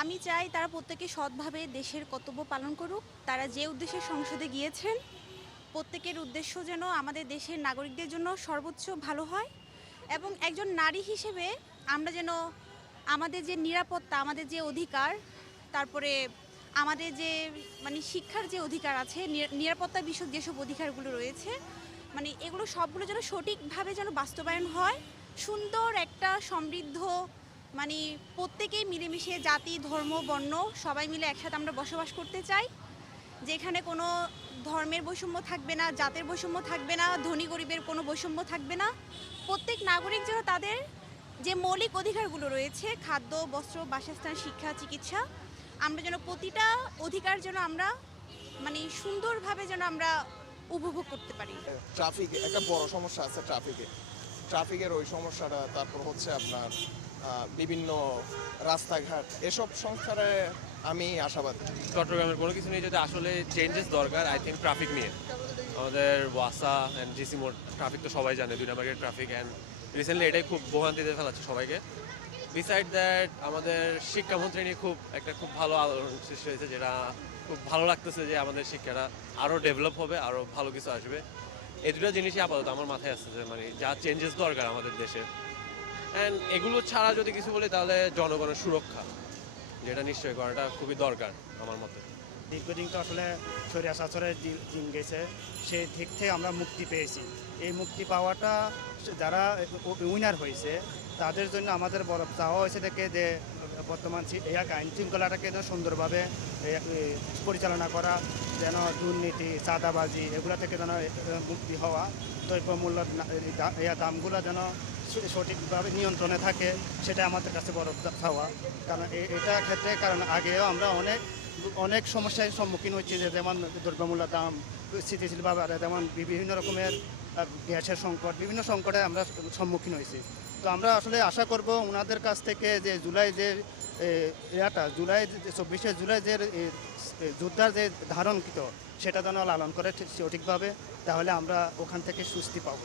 আমি চাই তারা প্রত্যেকে সৎভাবে দেশের কর্তব্য পালন করুক। তারা যে উদ্দেশ্যে সংসদে গিয়েছেন, প্রত্যেকের উদ্দেশ্য যেন আমাদের দেশের নাগরিকদের জন্য সর্বোচ্চ ভালো হয় এবং একজন নারী হিসেবে আমরা যেন আমাদের যে নিরাপত্তা, আমাদের যে অধিকার, তারপরে আমাদের যে শিক্ষার যে অধিকার আছে, নিরাপত্তা বিষয়ক যেসব অধিকারগুলো রয়েছে, এগুলো সবগুলো যেন সঠিকভাবে যেন বাস্তবায়ন হয়। সুন্দর একটা সমৃদ্ধ মানে প্রত্যেকেই মিলেমিশে জাতি, ধর্ম, বর্ণ সবাই মিলে একসাথে আমরা বসবাস করতে চাই, যেখানে কোনো ধর্মের বৈষম্য থাকবে না, জাতের বৈষম্য থাকবে না, ধনী গরিবের কোনো বৈষম্য থাকবে না। প্রত্যেক নাগরিক যেন তাদের যে মৌলিক অধিকারগুলো রয়েছে, খাদ্য, বস্ত্র, বাসস্থান, শিক্ষা, চিকিৎসা, আমরা যেন প্রতিটা অধিকার যেন আমরা সুন্দরভাবে যেন আমরা উপভোগ করতে পারি। ট্রাফিক একটা বড় সমস্যা আছে, ট্রাফিকের ওই সমস্যাটা, তারপর হচ্ছে আপনার বিভিন্ন রাস্তাঘাট, এসব সংস্কারে আমি আশাবাদী। চট্টগ্রামের কোনো কিছু নিয়ে যদি আসলে চেঞ্জেস দরকার, আই থিঙ্ক ট্রাফিক নিয়ে। আমাদের ওয়াসা অ্যান্ড জিসি মোড় ট্রাফিক তো সবাই জানে, 2 নম্বরের ট্রাফিক, অ্যান্ড রিসেন্টলি এটাই খুব ভোগান্তিতে ফেলাচ্ছে সবাইকে। বিসাইড দ্যাট আমাদের শিক্ষামন্ত্রী নিয়ে খুব ভালো আলোড়ন সৃষ্টি হয়েছে, যেটা খুব ভালো লাগতেছে যে আমাদের শিক্ষাটা আরও ডেভেলপ হবে, আরও ভালো কিছু আসবে। এই দুটো জিনিসই আপাতত আমার মাথায় আসছে যে যা চেঞ্জেস দরকার আমাদের দেশে। অ্যান্ড এগুলো ছাড়া যদি কিছু বলি তাহলে জনগণের সুরক্ষা, যেটা নিশ্চয়ই করাটা খুবই দরকার আমার মতে। দীর্ঘদিন তো আসলে স্বৈরাচারের শাসনের দিন গেছে, সেই দিক থেকে আমরা মুক্তি পেয়েছি। এই মুক্তি পাওয়াটা যারা উইনার হয়েছে তাদের জন্য আমাদের বড় চাওয়া হয়েছে থেকে যে বর্তমান আইন শৃঙ্খলাটাকে যেন সুন্দরভাবে পরিচালনা করা, যেন দুর্নীতি, চাঁদাবাজি এগুলো থেকে যেন মুক্তি হওয়া, দ্রব্যমূল্য দামগুলো যেন সঠিকভাবে নিয়ন্ত্রণে থাকে, সেটা আমাদের কাছে বড় চাওয়া। কারণ এটা ক্ষেত্রে কারণ আগেও আমরা অনেক সমস্যার সম্মুখীন হচ্ছি, যে যেমন দ্রব্যমূল্যের দাম স্থিতিশীলভাবে, যেমন বিভিন্ন রকমের গ্যাসের সংকট, বিভিন্ন সংকটে আমরা সম্মুখীন হয়েছি। তো আমরা আসলে আশা করব ওনাদের কাছ থেকে যে জুলাই 24শে জুলাই যে যোদ্ধার যে ধারণকৃত, সেটা যেন লালন করে সঠিকভাবে, তাহলে আমরা ওখান থেকে স্বস্তি পাবো।